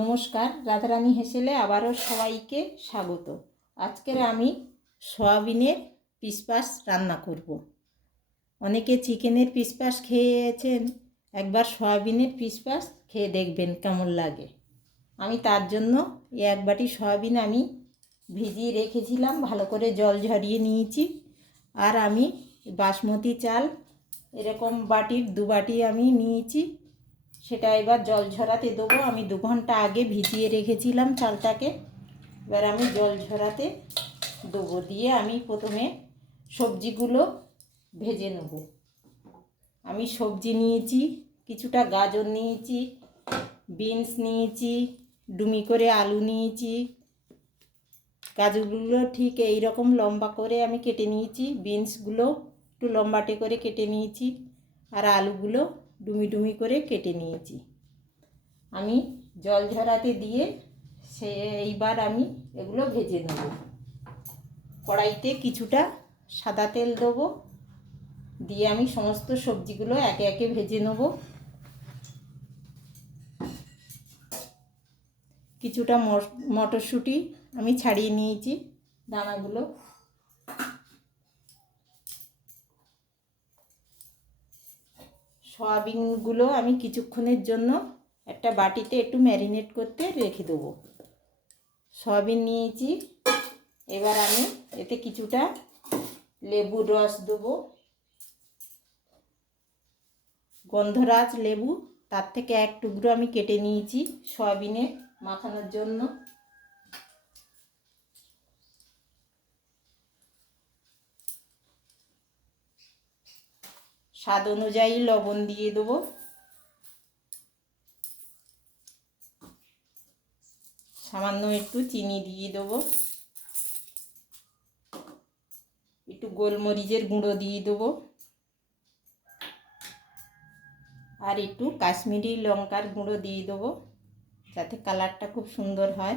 নমস্কার, রাধারানী হেসেলে আবারও সবাইকে স্বাগত। আজকের আমি সয়াবিনের পিসপাস রান্না করব। অনেকে চিকেনের পিসপাস খেয়েছেন, একবার সয়াবিনের পিসপাস খেয়ে দেখবেন কেমন লাগে। আমি তার জন্য এক বাটি সয়াবিন আমি ভিজিয়ে রেখেছিলাম, ভালো করে জল ঝরিয়ে নিয়েছি। আর আমি বাসমতি চাল এরকম বাটির 2 বাটি আমি নিয়েছি, সেটা এবার জল ঝরাতে দেবো। আমি 2 ঘন্টা আগে ভিজিয়ে রেখেছিলাম চালটাকে, এবার আমি জল ঝরাতে দেবো। দিয়ে আমি প্রথমে সবজিগুলো ভেজে নেব। আমি সবজি নিয়েছি, কিছুটা গাজর নিয়েছি, বিনস নিয়েছি, ডুমি করে আলু নিয়েছি। গাজরগুলো ঠিক এই রকম লম্বা করে আমি কেটে নিয়েছি, বিনসগুলো একটু লম্বাটে করে কেটে নিয়েছি, আর আলুগুলো ডুমি ডুমি করে কেটে নিয়েছি। আমি জল ঝরাতে দিয়ে এইবার আমি এগুলো ভেজে নেব। কড়াইতে কিছুটা সাদা তেল দেবো, দিয়ে আমি সমস্ত সবজিগুলো একে একে ভেজে নেব। কিছুটা মটরশুঁটি আমি ছাড়িয়ে নিয়েছি দানাগুলো। সয়াবিনগুলো আমি কিছুক্ষণের জন্য একটা বাটিতে একটু ম্যারিনেট করতে রেখে দেবো। সয়াবিন নিয়েছি, এবার আমি এতে কিছুটা লেবুর রস দেবো, গন্ধরাজ লেবু, তার থেকে 1 টুকরো আমি কেটে নিয়েছি সয়াবিনে মাখানোর জন্য। স্বাদ অনুযায়ী লবণ দিয়ে দেবো। সামান্য একটু চিনি দিয়ে দেবো। একটু গোলমরিচের গুঁড়ো দিয়ে দেবো, আর একটু কাশ্মীরি লঙ্কার গুঁড়ো দিয়ে দেবো, যাতে কালারটা খুব সুন্দর হয়।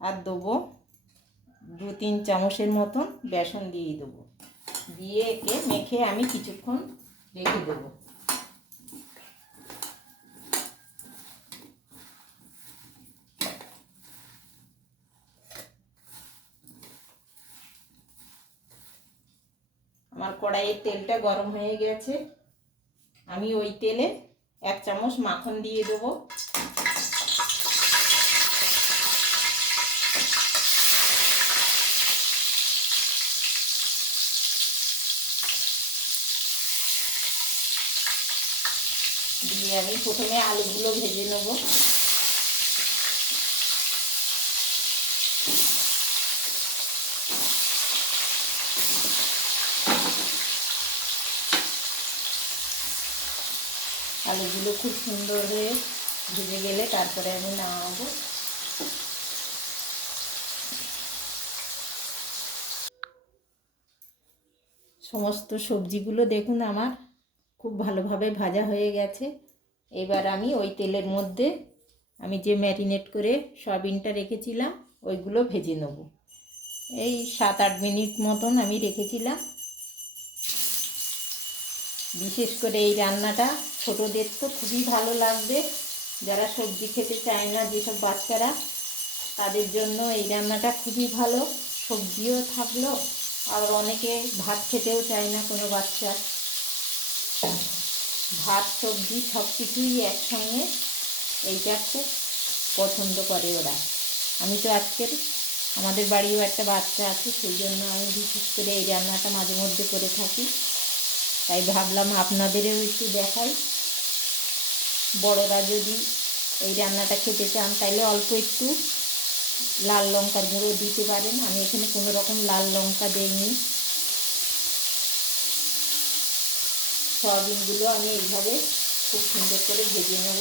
আর দেবো 2-3 চামচের মতন বেসন দিয়ে দেবো। দিয়ে একে মেখে আমি কিছুক্ষণ রেখে দেবো। আমার কড়াইয়ের তেলটা গরম হয়ে গেছে, আমি ওই তেলে 1 চামচ মাখন দিয়ে দেবো। দিয়ে আমি প্রথমে আলুগুলো ভেজে নেব। আলুগুলো খুব সুন্দর হয়ে ভেজে গেলে তারপরে আমি নামাবো। সমস্ত সবজিগুলো দেখুন আমার খুব ভালোভাবে ভাজা হয়ে গেছে। এবার আমি ওই তেলের মধ্যে আমি যে ম্যারিনেট করে সয়াবিনটা রেখেছিলাম ওইগুলো ভেজে নেব। এই 7-8 মিনিট মতন আমি রেখেছিলাম। বিশেষ করে এই রান্নাটা ছোটোদের তো খুবই ভালো লাগবে, যারা সবজি খেতে চায় না যেসব বাচ্চারা, তাদের জন্য এই রান্নাটা খুবই ভালো। সবজিও থাকলো, আর অনেকে ভাত খেতেও চায় না কোনো বাচ্চা, ভাত সবজি সব কিছুই একসঙ্গে এইটা খুব পছন্দ করে ওরা। আমি তো আজকের আমাদের বাড়িও একটা বাচ্চা আছে, সেই জন্য আমি বিশেষ করে এই রান্নাটা মাঝে মধ্যে করে থাকি, তাই ভাবলাম আপনাদেরও একটু দেখাই। বড়রা যদি এই রান্নাটা খেতে চান তাহলে অল্প একটু লাল লঙ্কার গুঁড়ো দিতে পারেন। আমি এখানে কোনো রকম লাল লঙ্কা দেইনি। সয়াবিনগুলো আমি এইভাবে খুব সুন্দর করে ভেজে নেব।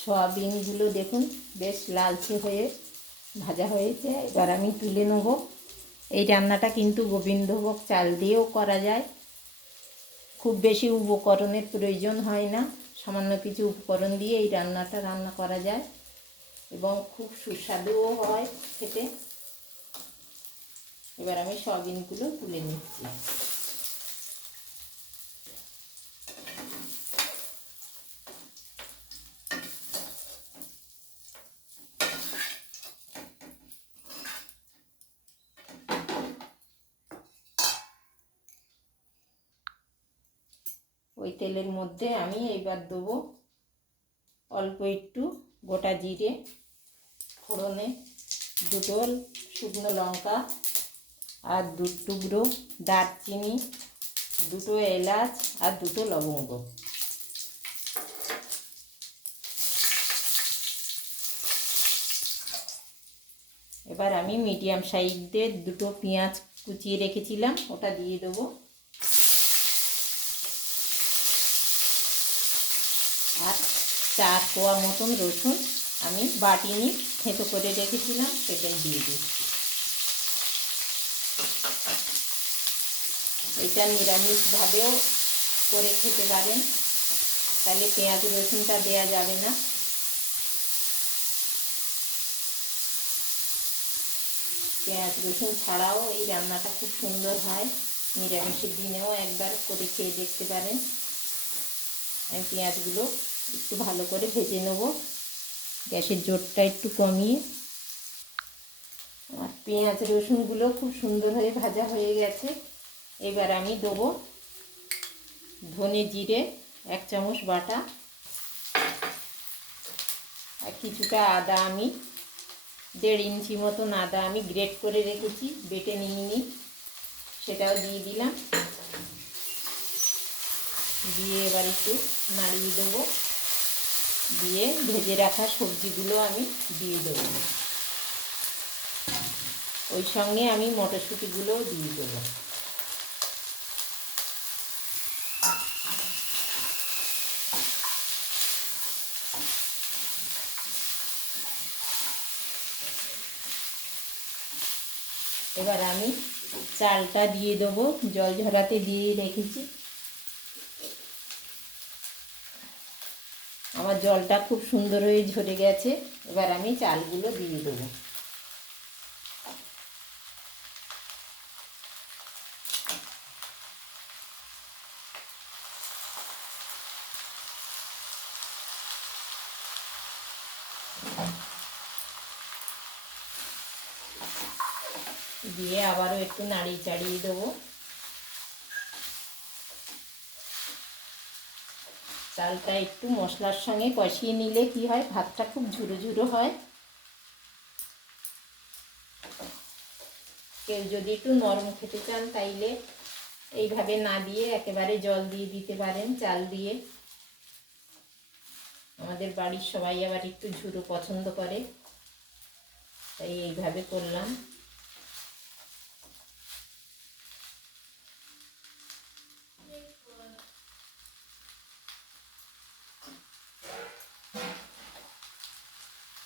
সয়াবিনগুলো দেখুন বেশ লালচে হয়ে ভাজা হয়েছে, এবার আমি তুলে নেব। এই রান্নাটা কিন্তু গোবিন্দভোগ চাল দিয়েও করা যায়, খুব বেশি উপকরণের প্রয়োজন হয় না, সামান্য কিছু উপকরণ দিয়ে এই রান্নাটা রান্না করা যায় এবং খুব সুস্বাদুও হয় খেতে। এবার আমি সয়াবিনগুলো তুলে নিচ্ছি। ওই তেলের মধ্যে আমি এইবার দেবো অল্প একটু গোটা জিরে, ফোড়নে দুটো শুকনো লঙ্কা আর 2 টুকরো দারচিনি, 2টো এলাচ আর 2টো লবঙ্গ। এবার আমি মিডিয়াম সাইজের 2টো পেঁয়াজ কুচিয়ে রেখেছিলাম, ওটা দিয়ে দেবো। আর 4 কোয়া মতন রসুন আমি বাটিনি থেঁতো করে রেখেছিলাম, সেটাই দিয়ে দিচ্ছি। এটা নিরামিষভাবেও করে খেতে পারেন, তাহলে পেঁয়াজ রসুনটা দেয়া যাবে না। পেঁয়াজ রসুন ছাড়াও এই রান্নাটা খুব সুন্দর হয়, নিরামিষের দিনেও একবার করে খেয়ে দেখতে পারেন। আমি পেঁয়াজগুলো একটু ভালো করে ভেজে নেব, গ্যাসের জোরটা একটু কমিয়ে। আর পেঁয়াজ রসুনগুলো খুব সুন্দর হয়ে ভাজা হয়ে গেছে। এবার আমি দেবো ধনে জিরে 1 চামচ বাটা, আর কিছুটা আদা, আমি 1.5 ইঞ্চি মতন আদা আমি গ্রেট করে রেখেছি, বেটে নিইনি, সেটাও দিয়ে দিলাম। দিয়ে এবার একটু নাড়িয়ে দেবো, দিয়ে ভেজে রাখা সবজিগুলো আমি দিয়ে দেবো। ওই সঙ্গে আমি মটরশুঁটিগুলোও দিয়ে দেবো। এবার আমি চালটা দিয়ে দেবো, জল ঝরাতে দিয়ে রেখেছি। আমার জলটা খুব সুন্দর হয়ে ঝরে গেছে। এবার আমি চালগুলো দিয়ে দেবো। দিয়ে আবারও একটু নাড়িয়ে চাড়িয়ে দেবো। চালটা একটু মশলার সঙ্গে কষিয়ে নিলে কি হয়, ভাতটা খুব ঝুরো ঝুরো হয়। কেউ যদি একটু নরম খেতে চান তাইলে এইভাবে না দিয়ে একেবারে জল দিয়ে দিতে পারেন চাল দিয়ে। আমাদের বাড়ির সবাই আবার একটু ঝুরো পছন্দ করে, তাই এইভাবে করলাম।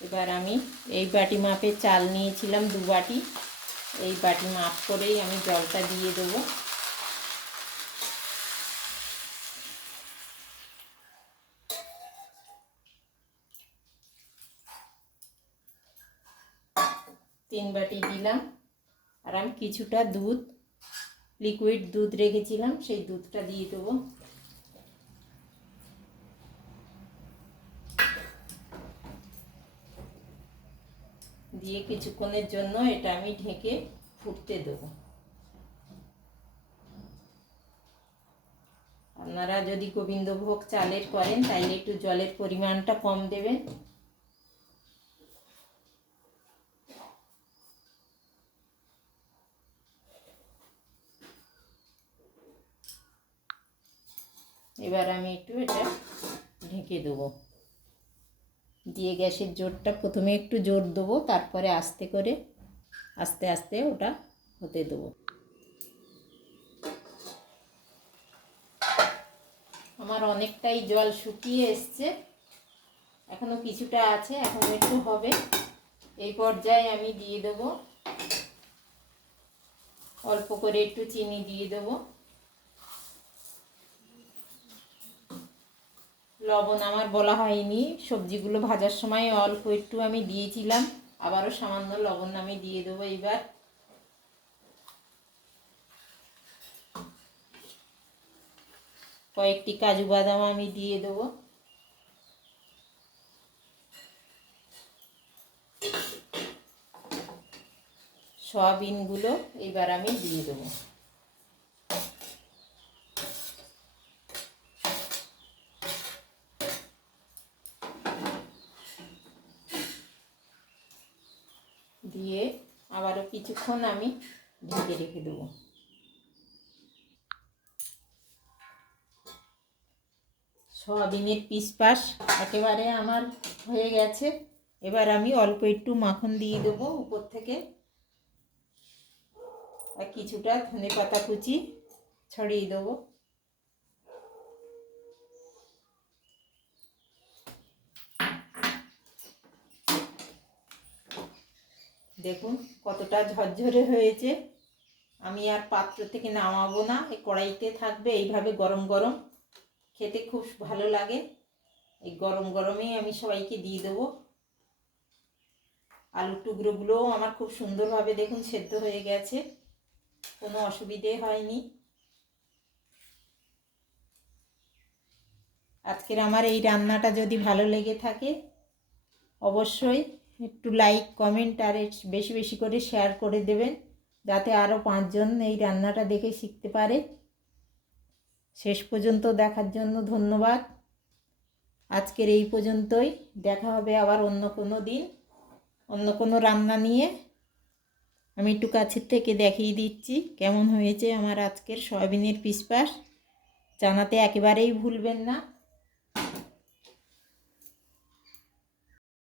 এবার আমি এই বাটি মাপে চাল নিয়েছিলাম 2 বাটি, এই বাটি মাপ করেই আমি জলটা দিয়ে দেবো। তিন বাটি দিলাম। আর আমি কিছুটা দুধ, লিকুইড দুধ রেখেছিলাম, সেই দুধটা দিয়ে দেবো। দিয়ে কিছুক্ষণের জন্য এটা আমি ঢেকে ফুটতে দেবো। আপনারা যদি গোবিন্দভোগ চালের করেন তাইলে একটু জলের পরিমাণটা কম দেবেন। এবার আমি একটু এটা ঢেকে দেবো, দিয়ে গ্যাসের জোরটা প্রথমে একটু জোর দেবো, তারপরে আস্তে করে আস্তে আস্তে ওটা হতে দেবো। আমার অনেকটাই জল শুকিয়ে এসছে, এখনো কিছুটা আছে, এখন একটু হবে। এই পর্যায়ে আমি দিয়ে দেবো অল্প করে একটু চিনি দিয়ে দেবো। লবণ আমার বলা হয়নি, সবজিগুলো ভাজার সময় অল্প একটু আমি দিয়েছিলাম, আবারও সামান্য লবণ আমি দিয়ে দেবো। এবার কয়েকটি কাজু বাদাম আমি দিয়ে দেবো। সয়াবিনগুলো এবার আমি দিয়ে দেবো। দিয়ে আবারও কিছুক্ষণ আমি ঢেকে রেখে দেবো। সয়াবিনের পিসপাস একেবারে আমার হয়ে গেছে। এবার আমি অল্প একটু মাখন দিয়ে দেবো উপর থেকে, আর কিছুটা ধনেপাতা কুচি ছড়িয়ে দেবো। দেখুন কতটা ঝরঝরে হয়েছে। আমি আর পাত্র থেকে নামাবো না, এই কড়াইতে থাকবে এইভাবে গরম গরম, খেতে খুব ভালো লাগে। এই গরম গরমেই আমি সবাইকে দিয়ে দেবো। আলুর টুকরোগুলোও আমার খুব সুন্দরভাবে দেখুন সেদ্ধ হয়ে গেছে, কোনো অসুবিধে হয়নি। আজকের আমার এই রান্নাটা যদি ভালো লেগে থাকে অবশ্যই একটু লাইক কমেন্ট আর বেশি বেশি করে শেয়ার করে দেবেন, যাতে আরও 5 জন এই রান্নাটা দেখে শিখতে পারে। শেষ পর্যন্ত দেখার জন্য ধন্যবাদ। আজকের এই পর্যন্তই, দেখা হবে আবার অন্য কোনো দিন অন্য কোনো রান্না নিয়ে। আমি একটু কাছের থেকে দেখিয়ে দিচ্ছি কেমন হয়েছে আমার আজকের সয়াবিনের পিসপাস। জানাতে একেবারেই ভুলবেন না।